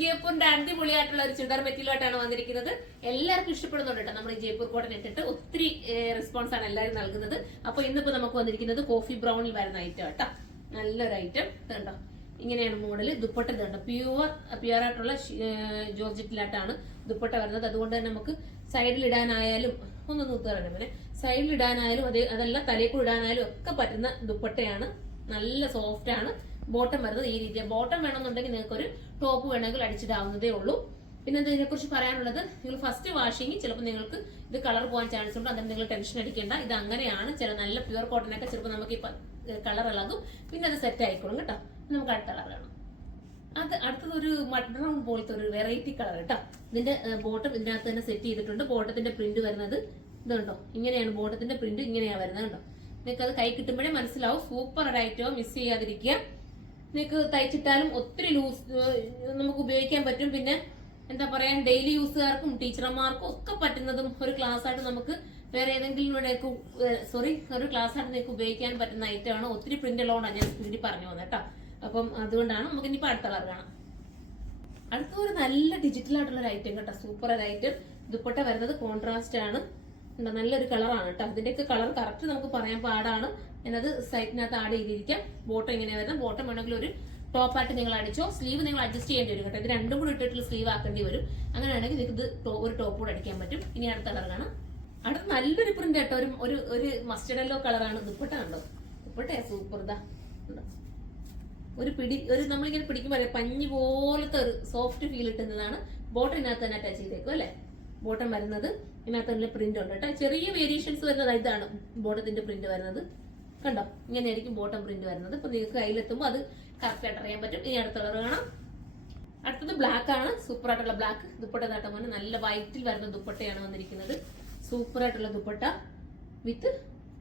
ജയ്പൂരിന്റെ അടിപൊളിയായിട്ടുള്ള ഒരു ചുരിദാർ മെറ്റീരിയലായിട്ടാണ് വന്നിരിക്കുന്നത്. എല്ലാവർക്കും ഇഷ്ടപ്പെടുന്നുണ്ട് കേട്ടോ. നമ്മുടെ ജയ്പൂർ കോട്ടൺ ഇട്ടിട്ട് ഒത്തിരി റെസ്പോൺസ് ആണ് എല്ലാവരും നൽകുന്നത്. അപ്പൊ ഇന്നിപ്പോ നമുക്ക് വന്നിരിക്കുന്നത് കോഫി ബ്രൗണിൽ വരുന്ന ഐറ്റം കേട്ടോ. നല്ലൊരു ഐറ്റം കണ്ടോ. ഇങ്ങനെയാണ് മോഡല്. ദുപ്പട്ട ഇതുണ്ട്, പ്യുവർ ആയിട്ടുള്ള ജോർജറ്റിലായിട്ടാണ് ദുപ്പട്ട വരുന്നത്. അതുകൊണ്ട് തന്നെ നമുക്ക് സൈഡിൽ ഇടാനായാലും ഒന്ന് നൂത്തറങ്ങും പിന്നെ സൈഡിൽ ഇടാനായാലും അതല്ല തലയിൽ ഇടാനായാലും ഒക്കെ പറ്റുന്ന ദുപ്പട്ടയാണ്. നല്ല സോഫ്റ്റ് ആണ്. ബോട്ടം വരുന്നത് ഈ രീതിയാണ്. ബോട്ടം വേണമെന്നുണ്ടെങ്കിൽ നിങ്ങൾക്ക് ഒരു ടോപ്പ് വേണമെങ്കിൽ അടിച്ചിടാവുന്നതേ ഉള്ളൂ. പിന്നെ ഇതിനെ കുറിച്ച് പറയാനുള്ളത്, നിങ്ങൾ ഫസ്റ്റ് വാഷിങ് ചിലപ്പോൾ നിങ്ങൾക്ക് ഇത് കളർ പോകാൻ ചാൻസ് ഉണ്ട്. അതിന് നിങ്ങൾ ടെൻഷൻ അടിക്കേണ്ട. ഇത് അങ്ങനെയാണ്. ചില നല്ല പ്യുവർ കോട്ടനൊക്കെ ചിലപ്പോൾ നമുക്ക് ഈ കളർ ഇളകും, പിന്നെ അത് സെറ്റ് ആയിക്കോളും കേട്ടോ. നമുക്ക് അടുത്ത കളർ കാണാം. അടുത്തത് ഒരു മഡ് ബ്രൗൺ പോലത്തെ ഒരു വെറൈറ്റി കളർ കേട്ടോ. ഇതിന്റെ ബോട്ടം ഇതിനകത്ത് തന്നെ സെറ്റ് ചെയ്തിട്ടുണ്ട്. ബോട്ടത്തിന്റെ പ്രിന്റ് വരുന്നത് ഇതുണ്ടോ, ഇങ്ങനെയാണ് ബോട്ടത്തിന്റെ പ്രിന്റ്, ഇങ്ങനെയാണ് വരുന്നത് കേട്ടോ. നിങ്ങൾക്ക് അത് കൈ കിട്ടുമ്പോഴേ മനസ്സിലാവും. സൂപ്പർ ഒരു ഐറ്റവും മിസ് ചെയ്യാതിരിക്കുക. നിങ്ങൾക്ക് തയ്ച്ചിട്ടാലും ഒത്തിരി ലൂസ് നമുക്ക് ഉപയോഗിക്കാൻ പറ്റും. പിന്നെ എന്താ പറയാ, ഡെയിലി യൂസുകാർക്കും ടീച്ചർമാർക്കും ഒക്കെ പറ്റുന്നതും ഒരു ക്ലാസ് ആയിട്ട് നമുക്ക് വേറെ ഏതെങ്കിലും ഒരു ക്ലാസ് ആയിട്ട് നിങ്ങൾക്ക് ഉപയോഗിക്കാൻ പറ്റുന്ന ഐറ്റമാണ്. ഒത്തിരി പ്രിന്റ് ഉള്ളതുകൊണ്ടാണ് ഞാൻ സ്പീഡിൽ പറഞ്ഞു വന്നത് കേട്ടോ. അപ്പം അതുകൊണ്ടാണ് നമുക്ക് ഇനിയിപ്പോ അടുത്ത കളർ കാണാം. അടുത്ത ഒരു നല്ല ഡിജിറ്റൽ ആയിട്ടുള്ള ഒരു ഐറ്റം കേട്ടോ. സൂപ്പർ ഒരു ഐറ്റം. ദുപ്പട്ട വരുന്നത് കോൺട്രാസ്റ്റ് ആണ്. നല്ലൊരു കളറാണ് കേട്ടോ. അതിന്റെയൊക്കെ കളർ കറക്റ്റ് നമുക്ക് പറയാൻ പാടാണ്. എന്നത് സൈറ്റിനകത്ത് ആഡ് ചെയ്തിരിക്കാം. ബോട്ടം ഇങ്ങനെ വരുന്നത്. ബോട്ടം വേണമെങ്കിൽ ഒരു ടോപ്പായിട്ട് നിങ്ങൾ അടിച്ചോ. സ്ലീവ് നിങ്ങൾ അഡ്ജസ്റ്റ് ചെയ്യേണ്ടി വരും കേട്ടോ. ഇത് രണ്ടും കൂടി ഇട്ടിട്ടുള്ള സ്ലീവ് ആക്കേണ്ടി വരും. അങ്ങനെയാണെങ്കിൽ നിങ്ങൾക്ക് ഇത് ഒരു ടോപ്പ് കൂടെ അടിക്കാൻ പറ്റും. ഇനി അടുത്ത കളർ കാണാം. അടുത്ത നല്ലൊരു പ്രിന്റ് കേട്ടോ. ഒരു മസ്റ്റർഡ് യെല്ലോ കളറാണ്. ദുപ്പട്ട കണ്ടോ. ദുപ്പട്ട സൂപ്പർ. ഇതാ നമ്മളിങ്ങനെ പിടിക്കുമ്പോൾ പഞ്ഞി പോലത്തെ ഒരു സോഫ്റ്റ് ഫീൽ കിട്ടുന്നതാണ്. ബോട്ടം ഇതിനകത്ത് തന്നെ അറ്റാച്ച് ചെയ്തേക്കും അല്ലെ. ബോട്ടം വരുന്നത് ഇതിനകത്ത് തന്നെ പ്രിന്റ് ഉണ്ട് കേട്ടോ. ചെറിയ വേരിയേഷൻസ് വരുന്നത് ഇതാണ് ബോട്ടത്തിന്റെ പ്രിന്റ് വരുന്നത്. കണ്ടോ, ഇങ്ങനെയായിരിക്കും ബോട്ടം പ്രിന്റ് വരുന്നത്. അപ്പൊ നിങ്ങൾക്ക് കയ്യിലെത്തുമ്പോൾ അത് കറക്റ്റ് ആയിട്ട് അറിയാൻ പറ്റും. ഇനി അടുത്ത കളർ കാണാം. അടുത്തത് ബ്ലാക്ക് ആണ്. സൂപ്പർ ആയിട്ടുള്ള ബ്ലാക്ക് ദുപ്പട്ട താട്ടം പോലെ നല്ല വൈറ്റിൽ വരുന്ന ദുപ്പട്ടയാണ് വന്നിരിക്കുന്നത്. സൂപ്പർ ആയിട്ടുള്ള ദുപ്പട്ട വിത്ത്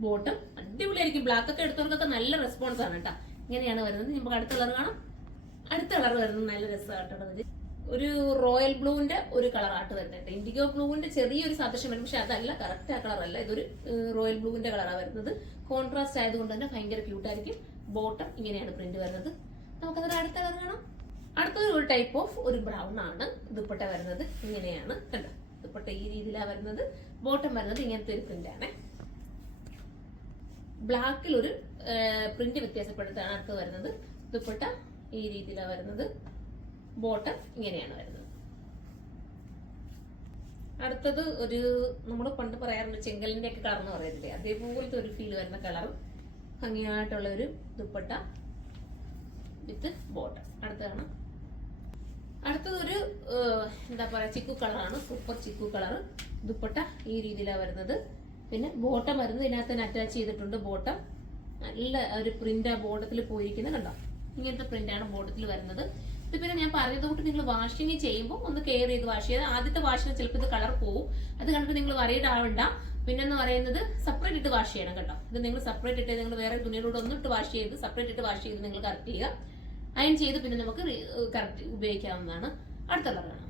ബോട്ടം അടിപൊളിയായിരിക്കും. ബ്ലാക്ക് ഒക്കെ എടുത്തവർക്കൊക്കെ നല്ല റെസ്പോൺസ് ആണ് കേട്ടോ. ഇങ്ങനെയാണ് വരുന്നത്. നമുക്ക് അടുത്ത കളർ കാണാം. അടുത്ത കളർ വരുന്നത് നല്ല രസമായിട്ടുള്ളത് ഒരു റോയൽ ബ്ലൂവിന്റെ ഒരു കളർ ആയിട്ട് വരുന്നുണ്ട്. ഇൻഡിഗോ ബ്ലൂവിന്റെ ചെറിയൊരു സാദൃശ്യം വരും, പക്ഷെ അതല്ല, കറക്റ്റ് ആ കളർ അല്ല. ഇതൊരു റോയൽ ബ്ലൂവിന്റെ കളറാണ് വരുന്നത്. കോൺട്രാസ്റ്റ് ആയതുകൊണ്ട് തന്നെ ഭയങ്കര ക്യൂട്ടായിരിക്കും. ബോട്ടം ഇങ്ങനെയാണ് പ്രിന്റ് വരുന്നത്. നമുക്കതിന് അടുത്ത കളർ കാണാം. അടുത്തത് ഒരു ടൈപ്പ് ഓഫ് ഒരു ബ്രൗൺ ആണ്. ദുപ്പട്ട വരുന്നത് ഇങ്ങനെയാണ് കണ്ടോ. ദുപ്പട്ട ഈ രീതിയിലാണ് വരുന്നത്. ബോട്ടം വരുന്നത് ഇങ്ങനത്തെ ഒരു പ്രിന്റ് ആണ്. ബ്ലാക്കിൽ ഒരു പ്രിന്റ് വ്യത്യാസപ്പെടുത്താണ് അടുത്ത് വരുന്നത്. ദുപ്പട്ട ഈ രീതിയിലാണ് വരുന്നത്. ബോട്ടം ഇങ്ങനെയാണ് വരുന്നത്. അടുത്തത് ഒരു നമ്മൾ പണ്ട് പറയാറുണ്ട് ചെങ്കലിന്റെ ഒക്കെ കളർ എന്ന് പറയത്തില്ലേ, അതേപോലത്തെ ഒരു ഫീൽ വരുന്ന കളർ. ഭംഗിയായിട്ടുള്ള ഒരു ദുപ്പട്ട വിത്ത് ബോട്ടം. അടുത്തതാണ്. അടുത്തത് ഒരു എന്താ പറയാ, ചിക്കു കളറാണ്. Super chikoo colour. ദുപ്പട്ട ഈ രീതിയിലാണ് വരുന്നത്. പിന്നെ ബോട്ടം വരുന്നത് ഇതിനകത്ത് തന്നെ അറ്റാച്ച് ചെയ്തിട്ടുണ്ട്. ബോട്ടം നല്ല ഒരു പ്രിന്റ് ആ ബോട്ടത്തിൽ പോയിരിക്കുന്നത് കണ്ടോ. ഇങ്ങനത്തെ പ്രിന്റാണ് ബോട്ടത്തിൽ വരുന്നത്. ഇത് പിന്നെ ഞാൻ പറഞ്ഞതുകൊണ്ട് നിങ്ങൾ വാഷിങ് ചെയ്യുമ്പോൾ ഒന്ന് കെയർ ചെയ്ത് വാഷ് ചെയ്ത്, ആദ്യത്തെ വാഷിന് ചിലപ്പോൾ ഇത് കളർ പോവും. അത് കണ്ടിട്ട് നിങ്ങൾ വറീഡ് ആവണ്ട. പിന്നെന്ന് പറയുന്നത് സെപ്പറേറ്റ് ഇട്ട് വാഷ് ചെയ്യണം കേട്ടോ. ഇത് നിങ്ങൾ സെപ്പറേറ്റ് ഇട്ട് നിങ്ങൾ വേറെ തുണിയിലൂടെ ഒന്നും ഇട്ട് വാഷ് ചെയ്ത് സെപ്പറേറ്റ് ഇട്ട് വാഷ് ചെയ്ത് നിങ്ങൾ കറക്റ്റ് ചെയ്യുക. അയൺ ചെയ്ത് പിന്നെ നമുക്ക് കറക്റ്റ് ഉപയോഗിക്കാവുന്നതാണ്. അടുത്ത കളറാണ്.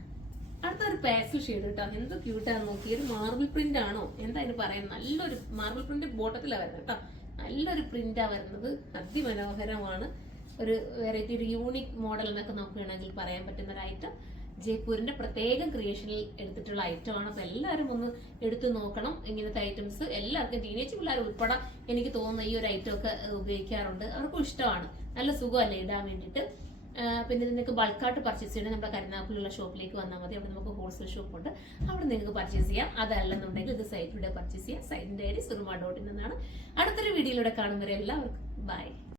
അടുത്തൊരു പാസ്റ്റൽ ഷെയ്ഡ് കേട്ടോ. എന്ത് ക്യൂട്ടാന്ന് നോക്കി. ഒരു മാർബിൾ പ്രിന്റ് ആണോ എന്താ അതിന് പറയുന്നത്. നല്ലൊരു മാർബിൾ പ്രിന്റ് ബോട്ടത്തിലാണ് വരുന്നത് കേട്ടോ. നല്ലൊരു പ്രിന്റാണ് വരുന്നത്. അതിമനോഹരമാണ്. ഒരു വെറൈറ്റി, ഒരു യൂണിക് മോഡൽ എന്നൊക്കെ നമുക്ക് വേണമെങ്കിൽ പറയാൻ പറ്റുന്ന ഒരു ഐറ്റം. ജയ്പൂരിന്റെ പ്രത്യേകം ക്രിയേഷനിൽ എടുത്തിട്ടുള്ള ഐറ്റമാണ്. അപ്പൊ എല്ലാവരും ഒന്ന് എടുത്തു നോക്കണം. ഇങ്ങനത്തെ ഐറ്റംസ് എല്ലാവർക്കും ടീനേജ് പിള്ളേർ ഉൾപ്പെടെ എനിക്ക് തോന്നുന്ന ഈ ഒരു ഐറ്റം ഒക്കെ ഉപയോഗിക്കാറുണ്ട്. അവർക്കും ഇഷ്ടമാണ്. നല്ല സുഖമല്ലേ ഇടാൻ വേണ്ടിയിട്ട്. പിന്നെ നിങ്ങൾക്ക് ബൾക്കായിട്ട് പർച്ചേസ് ചെയ്യണം നമ്മുടെ കരുനാഗപ്പള്ളിയുള്ള ഷോപ്പിലേക്ക് വന്നാൽ മതി. അവിടെ നമുക്ക് ഹോൾസെയിൽ ഷോപ്പുണ്ട്. അവിടെ നിങ്ങൾക്ക് പർച്ചേസ് ചെയ്യാം. അതല്ലെന്നുണ്ടെങ്കിൽ ഇത് സൈറ്റിലൂടെ പർച്ചേസ് ചെയ്യാം. സൈറ്റിന്റെ ഐഡി സുറുമ.in എന്നാണ്. അടുത്തൊരു വീഡിയോയിലൂടെ കാണുന്നവരെ എല്ലാവർക്കും ബൈ.